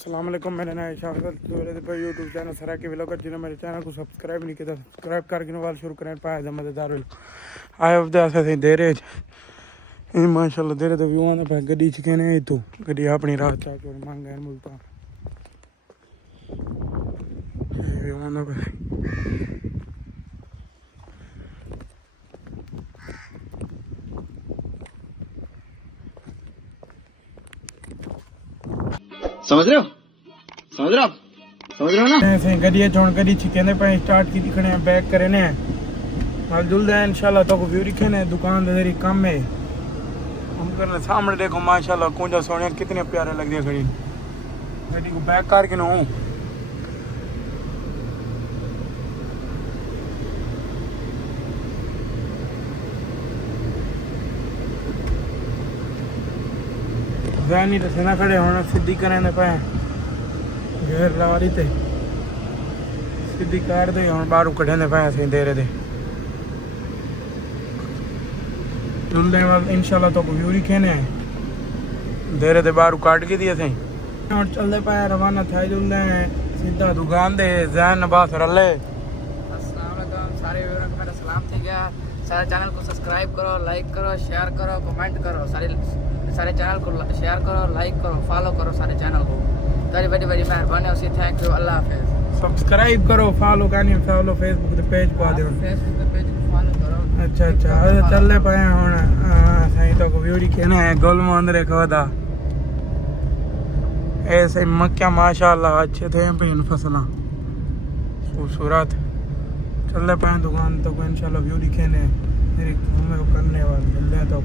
अस्सलाम वालेकुम, मेरा नाम है शागिद भाई यूट्यूब चैनल सराकिव्लोगर। जिन्होंने मेरे चैनल को सब्सक्राइब नहीं किया सब्सक्राइब करके वाल शुरू करें पाया मजेदार आए हफ्ते असें दे रहे माशाल्लाह दे रहे तो व्यू आने पे गड्डी च कहने तू गड्डी अपनी राह चाक मांग गए मुल्ता व्यू आने पे समझ रहे हो ना। ऐसे गड्डी छोड़ गड्डी छिकने पे स्टार्ट की दिखने बैक करे ने हाल जुल्द है इंशाल्लाह तो व्यू दिखे ने दुकान दे तेरी कम है हम करने सामने देखो माशाल्लाह कुंजा सोने कितने प्यारे लग रहे खड़ी गड्डी को बैक करके ना हूं जानी तो सेना खड़े होना सीधी करने पे घेर लवारी ते सीधी कार दे हुन बाहर कढने पे ऐसे दे रहे थे जुल्दे वाल इंशाल्लाह तो व्यू ही खेने दे रहे थे बाहर काट के दिए थे और चलते पे रवाना था जुल्दे सीधा दुकान दे जैन बास रले। अस्सलाम वालेकुम सारे व्यूअर्स को मेरा सलाम ठीक है। सारे चैनल को सब्सक्राइब करो, लाइक करो, शेयर करो, कमेंट करो, सारे चैनल को शेयर करो, लाइक करो, फॉलो करो सारे चैनल को। बड़ी बड़ी बड़ी मेहरबानी उसी थैंक यू। अल्लाह हाफिज़। सब्सक्राइब करो, फॉलो करनी फॉलो फेसबुक पे पेज पा दो, फेसबुक पे पेज को फॉलो करो। अच्छा चलने पे हुन सही तो व्यू दिखे है गोलमंद देखो दा ऐसे मक्का माशाल्लाह अच्छे थे पे फसला खूबसूरत चलने पे दुकान तो इंशाल्लाह व्यू दिखे ने मेरे हमें करने वाले मिलते तो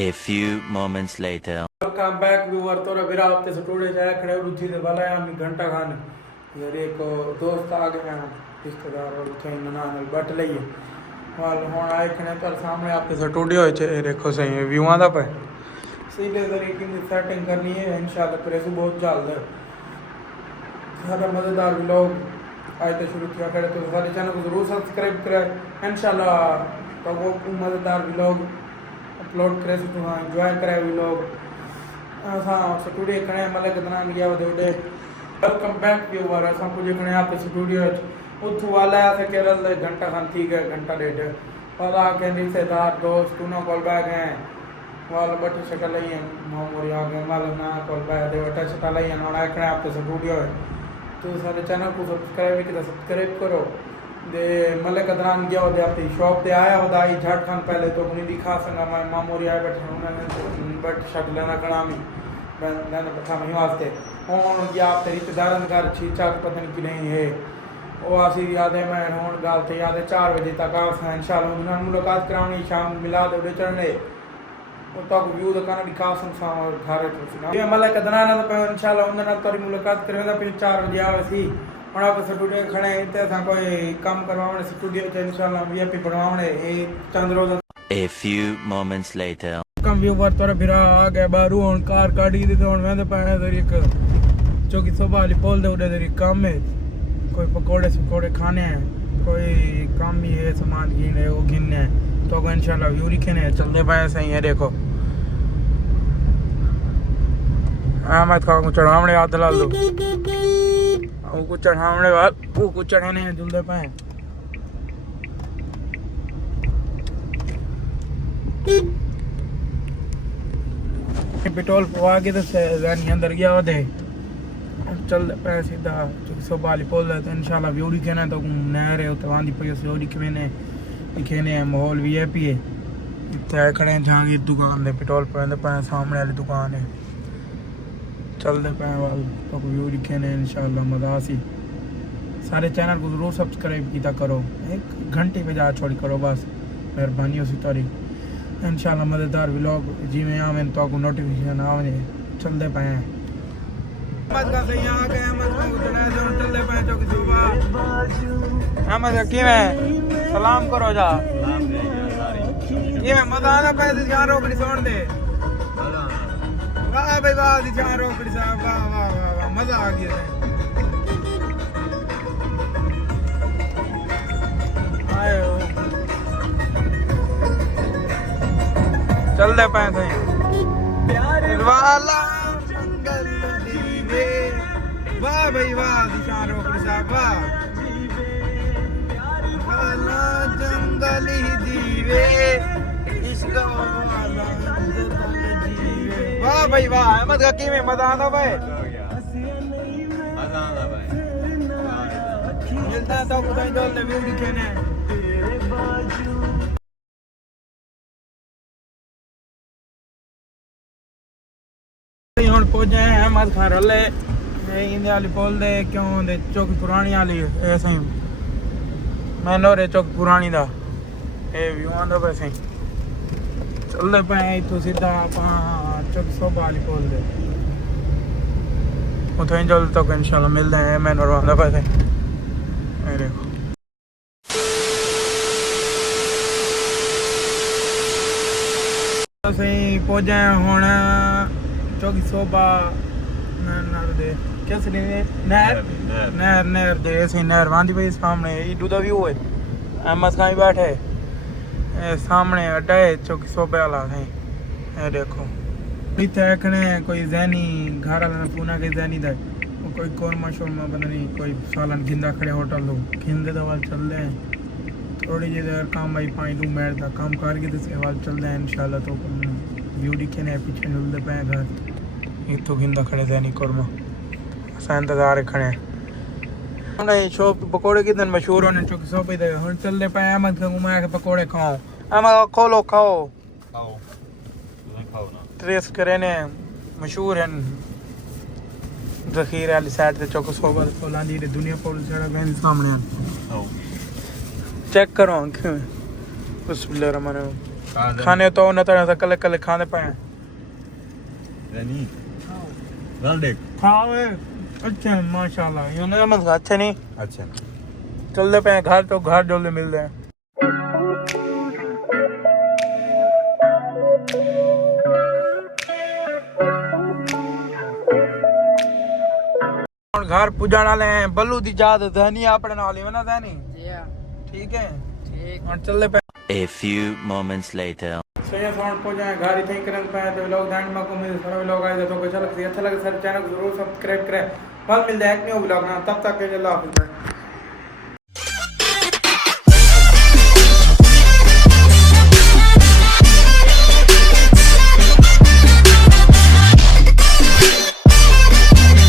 A few moments later. Welcome back viewer. तोरा बिरा हफ्ते से टोड़े जाए खड़े उठी दे वाला है हम घंटा खाने यार एक दोस्त आ गए हैं रिश्तेदार और उठे ननान बट लइए वाल हुन आए खने पर सामने आपके से टोड़े होए छे देखो सही व्यू आंदा पे सीधे तरीके की सेटिंग करनी है इंशाल्लाह प्रेस बहुत जल्द है। सारा मजेदार व्लॉग आज तो शुरू किया करे तो सारे चैनल को जरूर सब्सक्राइब करें इंशाल्लाह तो वो मजेदार व्लॉग अपलोड करे तो हाँ एंजॉय करे भी लोग हाँ स्टूडियो खड़े मतलब कितना गया वो दे वेलकम बैक व्यूअर असा कुछ खड़े आप स्टूडियो उठू वाला है केरल घंटा खान ठीक है घंटा डेढ़ वाला के रिश्तेदार दोस्त दोनों कॉल बैक हैं वाला बट शक्ल ही है मोरी आ गए वाला ना कॉल बैक दे बट शक्ल ही है ना खड़े आप स्टूडियो है तो सारे चैनल को सब्सक्राइब किया सब्सक्राइब करो दे मलक अदरान गया होते आपकी शॉप पे आया होता ही झट खान पहले तो उन्हें दिखा संगा मैं मामूरी आए बैठे उन्होंने बट शक लेना कड़ा में मैंने बैठा नहीं वास्ते और या आप रिश्तेदारन घर छी चाक पता नहीं कि नहीं है वो आसी याद है मैं होन गाल थे याद है 4 बजे तक आ इंशाल्लाह उन्होंने मुलाकात करानी शाम मिला दे उड़े चढ़ने वो तो व्यू दिखाना दिखा संसा और घर ये मलक अदरान तो इंशाल्लाह उन्होंने तोरी मुलाकात करेगा फिर 4 बजे आवे सी और आप स्टूडियो खड़े इतने था कोई काम करवाने स्टूडियो च इंशाल्लाह वीआईपी बनवाने ए चंद रोज। A few moments later. Come viewer तोरा बिरा आ गए बारू और कार काटी दी तो मैं तो पहने तो एक चौकी सुबह वाली पोल दे उड़े तेरी काम में कोई पकोड़े खाने हैं कोई काम ही है सामान गिने वो गिनने हैं तो इंशाल्लाह व्यू दिखने चलते पाए सही है देखो हाँ मैं थोड़ा चढ़ावने याद दिला दो वो चढ़ावने बाद वो चढ़ाने हैं जुल्दे पे पेट्रोल पवा के तो अंदर गया होते चल पे सीधा सुबह वाली पोल है तो इंशाल्लाह व्यू दिखे तो नहर है उत्ते वांदी पे व्यू दिखे ने माहौल वीआईपी है इतने खड़े जहांगीर दुकान दे पेट्रोल पे सामने वाली दुकान है चलते पे वाल तो व्यू दिखे ने इंशाल्लाह मजा सी। सारे चैनल को जरूर सब्सक्राइब किया करो 1 घंटे पे जा छोड़ी करो बस मेहरबानी उसी तारी इंशाल्लाह मजेदार व्लॉग जी में आवे तो को नोटिफिकेशन आवे चलते पे अहमद का सही आ गए अहमद को उठना है चलते पे जो कि सुबह अहमद की में सलाम करो जा ये मैं मजा आना पे यार रोकड़ी छोड़ दे भाई वाह दिखाया रोकड़ी साहब वाह वाह वाह वाह मजा आ गया आयो चल दे पैसे वाला जंगल जीवे वाह भाई वाह दिखाया रोकड़ी साहब वाह वाला जंगल ही जीवे इसका वाला जंगल जीवे वाह भाई वाह अहमद का किवें मजा आंदा भाई मजा आंदा भाई मिलता तो कुछ दो व्यू दिखे ने ਹੁਣ ਪਹੁੰਚੇ ਅਹਿਮਦ ਖਾਨ ਰੱਲੇ ਇਹਦੇ ਵਾਲੀ ਪੁੱਲ ਦੇ ਕਿਉਂ ਦੇ ਚੌਕ ਪੁਰਾਣੀ ਵਾਲੀ ਇਹ ਸਹੀ ਮੈਨੂੰ ਰੇ ਚੌਕ ਪੁਰਾਣੀ ਦਾ ਇਹ ਵੀ ਆਂਦਾ ਵੈਸੇ ਚੱਲਦੇ ਪਏ ਇੱਥੋਂ ਸਿੱਧਾ ਆਪਾਂ ਚੌਕ ਸੋਭਾ ਵਾਲੀ ਪੁੱਲ ਦੇ ਉੱਥੇ ਜਲਦ ਤੱਕ ਇਨਸ਼ਾਅੱਲਾ ਮਿਲਦੇ ਹਾਂ ਮੈਨੂੰ ਆਂਦਾ ਵੈਸੇ ਇਹ ਦੇਖੋ ਅਸੀਂ ਪਹੁੰਚੇ ਹੁਣ चौकी सोबा नहर दे कैसे नहर नहर नहर दे ऐसे नहर वांदी भाई सामने इडू दा व्यू है अहमद खान बैठे सामने अड्डा है चौकी सोबे वाला है ये देखो इतने रखने कोई जैनी घर वाला पूना के जैनी दा कोई कोरमा शोरमा पता नहीं कोई सालन गिंदा खड़े होटल लोग गिंदे तो वाल चल रहे हैं थोड़ी जी देर काम भाई 5 मिनट का काम करके तो वाल चल रहे हैं इंशाल्लाह तो व्यू दिखे ने पीछे मिलते पे घर इतो गिंदा खड़े थे नहीं कोरमा असा इंतजार खड़े हमने शॉप पकोड़े कितने मशहूर होने चौकी सोपे दे हुन चलते पे अहमद का घुमा के पकोड़े खाओ अहमद खोलो खाओ खाओ तुम्हें खाओ ना ट्रेस करे ने मशहूर हैं जखीरे वाली साइड ते चौकी सोपा खोलांदी रे दुनिया पोल सड़क है सामने खाओ चेक करो आंखें बिस्मिल्लाह रहमान रहीम खाने तो न तरह से कल कल खाने पाए नहीं वेल देख खाओ अच्छा माशाल्लाह ये ना मत अच्छा नहीं अच्छा चलते पे घर तो घर जल्दी मिल जाए घर पुजाण वाले हैं बल्लू दी याद धनी अपने नाल ही ना धनी ठीक है ठीक और चलते पे A few moments later. सही साउंड पहुंच जाए घर इतने करन पाए तो लोग ध्यान में को मिल सारे लोग आए तो अच्छा लगता है सर चैनल को जरूर सब्सक्राइब करें कल मिलते हैं एक न्यू ब्लॉग में तब तक के लिए अल्लाह हाफिज़।